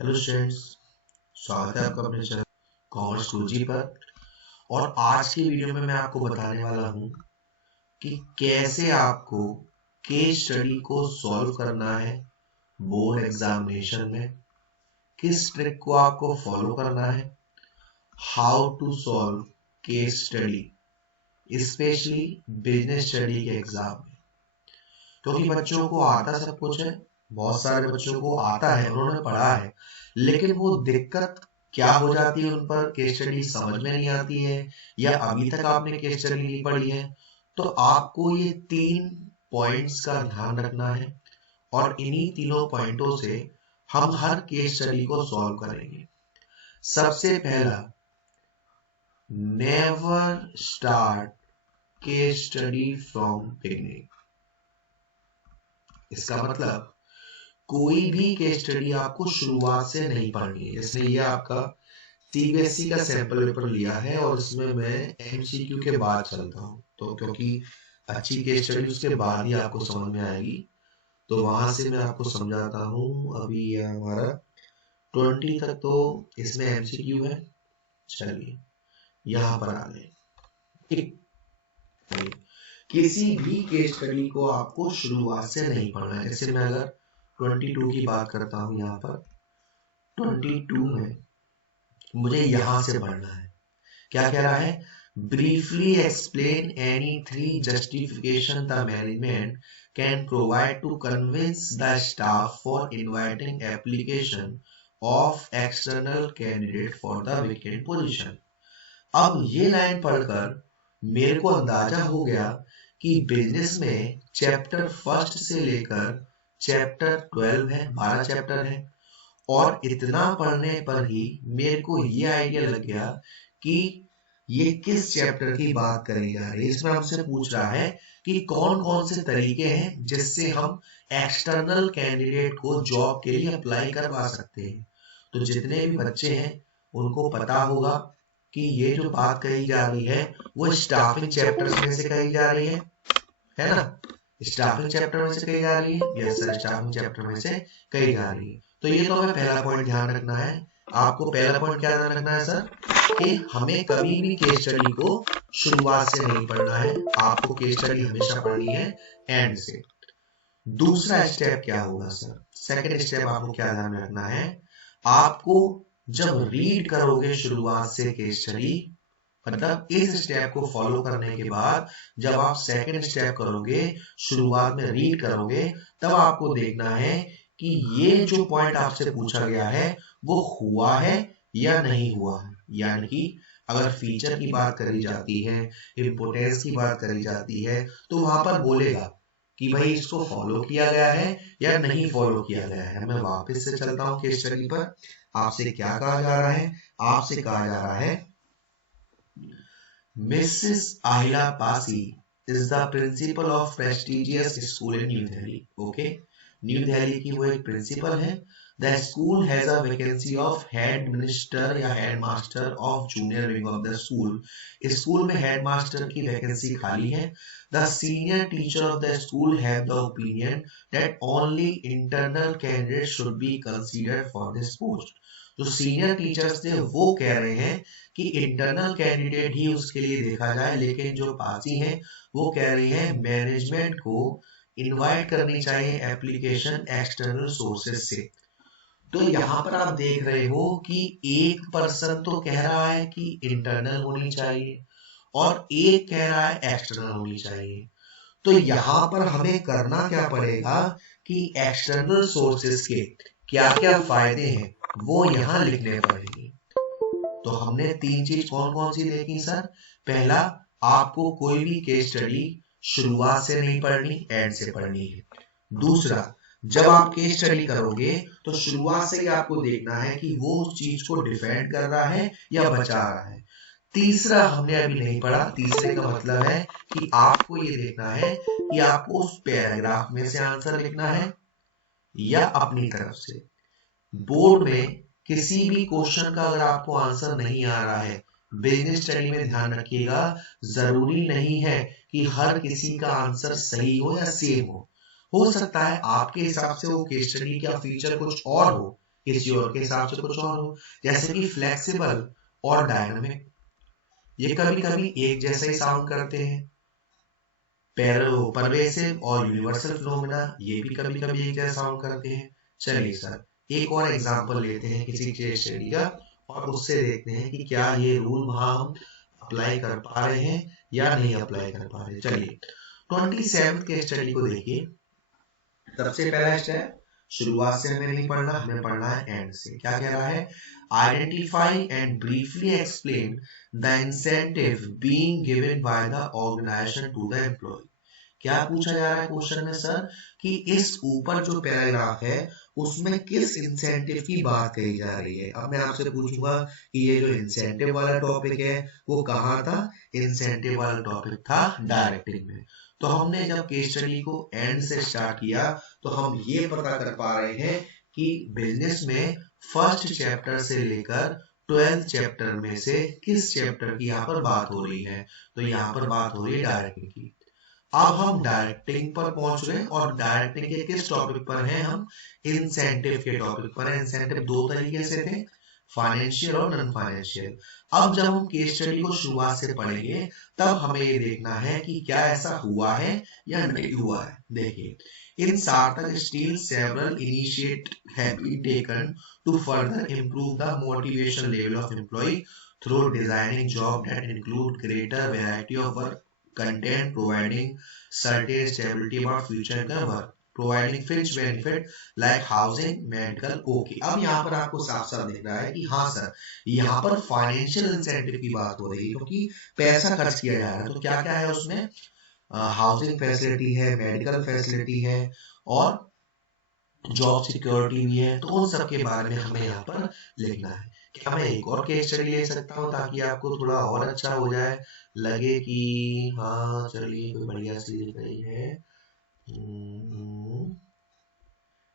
Hello students, स्वागत है आपका अपने चैनल कॉमर्स गुरुजी पर। और आज की वीडियो में मैं आपको बताने वाला हूं कि कैसे आपको केस स्टडी को सॉल्व करना है बोर्ड एग्जामिनेशन में, किस ट्रिक को आपको फॉलो करना है, how to solve case study specially business study के एग्जाम में। क्योंकि बच्चों को आता सब कुछ है, बहुत सारे बच्चों को आता है, उन्होंने पढ़ा है, लेकिन वो दिक्कत क्या हो जाती है, उन पर केस स्टडी समझ में नहीं आती है या अभी तक आपने केस स्टडी नहीं पढ़ी है। तो आपको ये 3 पॉइंट्स का ध्यान रखना है और इन्हीं तीनों पॉइंटों से हम हर केस स्टडी को सॉल्व करेंगे। सबसे पहला, never start case study from beginning. इसका मतलब कोई भी केस स्टडी आपको शुरुआत से नहीं पढ़नी है। जैसे ये आपका सीबीएसई का सैंपल पेपर लिया है और इसमें मैं एमसीक्यू के बाद चलता हूँ, तो क्योंकि अच्छी केस स्टडी उसके बाद ही आपको समझ में आएगी, तो वहां से मैं आपको समझाता हूँ। अभी ये हमारा 20 तक तो इसमें एमसीक्यू है। चलिए यहाँ पर आ गए। किसी भी केस स्टडी को आपको शुरुआत से नहीं पढ़ना है। जैसे मैं अगर 22 की बात करता हूँ, यहाँ पर 22 में मुझे यहां से पढ़ना है। क्या कह रहा है? Briefly explain any 3 justification the management can provide to convince the staff for inviting application of external candidate for the vacant position। अब ये लाइन पढ़कर मेरे को अंदाजा हो गया कि बिजनेस में चैप्टर फर्स्ट से लेकर चैप्टर 12 है, 12 चैप्टर है। और इतना पढ़ने पर ही मेरे को ये आइडिया लग गया कि ये किस चैप्टर की बात करी जा रही है। इसमें हमसे पूछ रहा है कि कौन कौन से तरीके हैं जिससे हम एक्सटर्नल कैंडिडेट को जॉब के लिए अप्लाई करवा सकते हैं। तो जितने भी बच्चे हैं उनको पता होगा कि ये जो बात कही जा रही है वो स्टाफिंग चैप्टर में से कही जा रही है ना? स्टाफिंग चैप्टर में से कही जा रही है। यस सर, स्टाफिंग चैप्टर में से कही जा रही है। तो ये तो हमें पहला पॉइंट ध्यान रखना है। आपको पहला पॉइंट क्या ध्यान रखना है सर? कि हमें कभी भी केस स्टडी को शुरुआत से नहीं पढ़ना है, आपको केस स्टडी हमेशा पढ़नी है एंड से। दूसरा स्टेप क्या होगा सर? सेकंड स्टेप आपको क्या ध्यान रखना है? आपको जब रीड करोगे शुरुआत से केस स्टडी, मतलब इस स्टेप को फॉलो करने के बाद जब आप सेकंड स्टेप करोगे, शुरुआत में रीड करोगे, तब आपको देखना है कि ये जो पॉइंट आपसे पूछा गया है वो हुआ है या नहीं हुआ है। यानी कि अगर फीचर की बात करी जाती है, इंपोर्टेंस की बात करी जाती है, तो वहां पर बोलेगा कि भाई इसको फॉलो किया गया है या नहीं फॉलो किया गया है। मैं वापस से चलता हूं केस स्टडी पर। आपसे क्या कहा जा रहा है? आपसे कहा जा रहा है Mrs. Ahila Pasi is the principal of prestigious school in New Delhi. Okay, new Delhi की वो एक प्रिंसिपल है। The school has a vacancy of head minister या head master of junior wing of the school। School में head master की vacancy खाली है। The senior teacher of the school have the opinion that only internal candidates should be considered for this post। जो senior teachers थे वो कह रहे हैं कि इंटरनल कैंडिडेट ही उसके लिए देखा जाए, लेकिन जो पासी हैं वो कह रही है मैनेजमेंट को इनवाइट करनी चाहिए एप्लीकेशन एक्सटर्नल सोर्सेज से। तो यहाँ पर आप देख रहे हो कि एक पर्सन तो कह रहा है कि इंटरनल होनी चाहिए और एक कह रहा है एक्सटर्नल होनी चाहिए। तो यहाँ पर हमें करना क्या पड़ेगा कि एक्सटर्नल सोर्सेज के क्या क्या फायदे हैं वो यहाँ लिखने पड़ेंगे। तो हमने 3 चीज कौन कौन सी देखी सर? पहला, आपको कोई भी केस स्टडी शुरुआत से नहीं पढ़नी, एंड से पढ़नी है। दूसरा, जब आप केस स्टडी करोगे तो शुरुआत से ही आपको देखना है कि वो उस चीज को डिफेंड कर रहा है या बचा रहा है। तीसरा हमने अभी नहीं पढ़ा। तीसरे का मतलब है कि आपको ये देखना है कि आपको उस पैराग्राफ में से आंसर लिखना है या अपनी तरफ से। बोर्ड में किसी भी क्वेश्चन का अगर आपको आंसर नहीं आ रहा है, बिजनेस स्टडी में ध्यान रखिएगा, जरूरी नहीं है कि हर किसी का आंसर सही हो या सेम हो सकता है आपके हिसाब से वो केस स्टडी का फीचर कुछ और हो, किसी और के हिसाब से कुछ और हो। जैसे कि फ्लेक्सिबल और डायनामिक, ये कभी कभी एक जैसा ही साउंड करते हैं। परवेसिव और यूनिवर्सल फिनोमेना, ये भी कभी कभी एक जैसा साउंड करते हैं। चलिए सर, एक और एग्जांपल लेते हैं किसी केस स्टडी का और उससे देखते हैं कि क्या ये रूल वहां हम अप्लाई कर पा रहे हैं या नहीं अप्लाई कर पा रहे। चलिए 27 केस स्टडी को देखिए। सबसे पहला स्टेप, शुरुआत से हमें नहीं पढ़ना, हमें पढ़ना है एंड से। क्या कह रहा है? Identify and briefly explain the incentive being given by the organisation to the employ. क्या पूछा जा रहा है क्वेश्चन में सर कि इस ऊपर जो पैराग्राफ है उसमें किस इंसेंटिव की बात कही जा रही है। अब मैं आपसे पूछूंगा कि ये जो इंसेंटिव वाला टॉपिक है वो कहाँ था? इंसेंटिव वाला टॉपिक था डायरेक्टिंग में। तो हमने जब केस स्टडी को एंड से स्टार्ट किया तो हम ये पता कर पा रहे हैं कि बिजनेस में फर्स्ट चैप्टर से लेकर 12th चैप्टर में से किस चैप्टर की यहाँ पर बात हो रही है। तो यहाँ पर बात हो रही है डायरेक्टिंग की। अब हम डायरेक्टिंग पर पहुंच रहे हैं और डायरेक्टिंग के किस टॉपिक पर हैं हम? इंसेंटिव के टॉपिक पर है। इंसेंटिव दो तरीके से थे, फाइनेंशियल और नॉन फाइनेंशियल। अब जब हम केस स्टडी को शुरुआत से पढ़ेंगे तब हमें ये देखना है कि क्या ऐसा हुआ है या नहीं हुआ है। देखिए, इन Sartak Steel several initiatives have been taken to further improve the motivation level of employee through designing jobs that include greater variety of work content, providing certain stability about future income work, providing fixed benefit like housing, medical, okay। अब यहाँ पर आपको साफ साफ दिख रहा है कि हाँ सर, यहाँ पर फाइनेंशियल इंसेंटिव की बात हो रही है क्योंकि पैसा खर्च किया जा रहा है। तो क्या क्या है उसमें? हाउसिंग फैसिलिटी है, मेडिकल फैसिलिटी है और जॉब सिक्योरिटी भी है। तो उन सब के बारे में हमें यहाँ पर लिखना है। क्या मैं एक और केस स्टडी ले सकता हूँ ताकि आपको थोड़ा और अच्छा हो जाए, लगे कि हाँ चलिए कोई बढ़िया सी दिख रही है।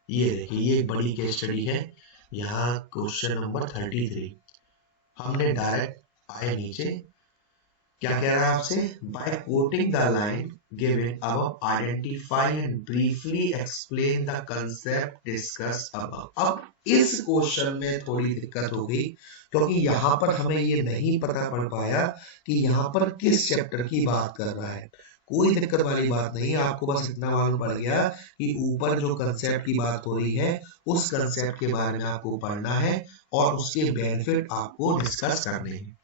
ये देखिए, ये एक बड़ी केस स्टडी है। यहाँ क्वेश्चन नंबर 33 हमने डायरेक्ट आए नीचे। क्या कह रहा है आपसे? By quoting the line given above identify and briefly explain the concept discuss above. अब इस क्वेश्चन में थोड़ी दिक्कत होगी क्योंकि यहाँ पर हमें ये नहीं पता पड़ पाया कि यहाँ पर किस चैप्टर की बात कर रहा है। कोई दिक्कत वाली बात नहीं है, आपको बस इतना मालूम पड़ गया कि ऊपर जो कंसेप्ट की बात हो रही है उस कंसेप्ट के बारे में आपको पढ़ना है और उसके बेनिफिट आपको डिस्कस करने हैं।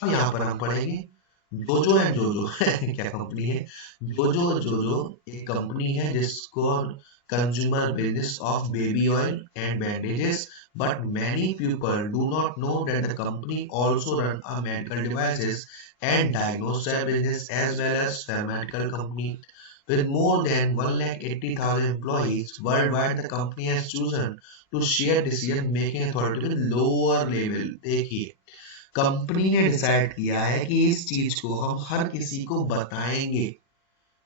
अब यहाँ पर हम पढ़ेंगे जोजो एंड जोजो क्या कंपनी है? जोजो एक कंपनी है जिसको consumer business of baby oil and bandages, but many people do not know that the company also run a medical devices and diagnostic business as well as pharmaceutical company with more than 180,000 employees worldwide. The company has chosen to share decision making authority with lower level। देखिए, company ने decide किया है कि इस चीज को हम हर किसी को बताएंगे।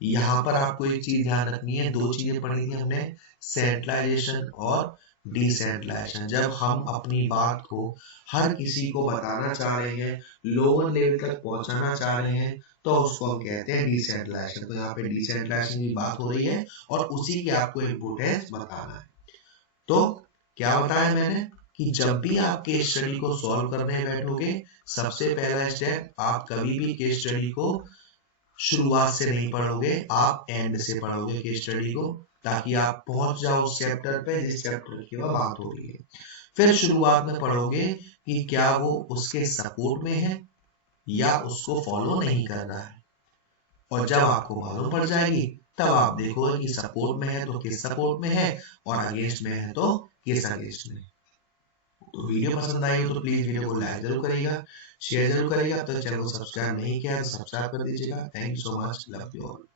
यहाँ पर आपको एक चीज ध्यान रखनी है, दो चीजें पढ़ी थी हमने, सेंट्रलाइजेशन और डिसेंट्रलाइजेशन। जब हम अपनी बात को हर किसी को बताना चाह रहे हैं, लोअर लेवल तक पहुंचाना चाह रहे हैं, तो उसको हम कहते हैं डिसेंट्रलाइजेशन। तो यहाँ पे डिसेंट्रलाइजेशन की बात हो रही है और उसी की आपको इंपोर्टेंस बताना है। तो क्या बताया मैंने कि जब भी आप केस स्टडी को सॉल्व करने बैठोगे, सबसे पहला स्टेप, आप कभी भी केस स्टडी को शुरुआत से नहीं पढ़ोगे, आप एंड से पढ़ोगे केस स्टडी को, ताकि आप पहुंच जाओ उस चैप्टर पे जिस चैप्टर की बात हो रही है। फिर शुरुआत में पढ़ोगे कि क्या वो उसके सपोर्ट में है या उसको फॉलो नहीं कर रहा है, और जब आपको मालूम पड़ जाएगी तब आप देखोगे कि सपोर्ट में है तो किस सपोर्ट में है और अगेंस्ट में है तो किस अगेंस्ट में। तो वीडियो पसंद आई हो तो प्लीज वीडियो को लाइक जरूर करिएगा, शेयर जरूर करिएगा। तो चैनल को सब्सक्राइब नहीं किया तो सब्सक्राइब कर दीजिएगा। Thank you so much, love you all.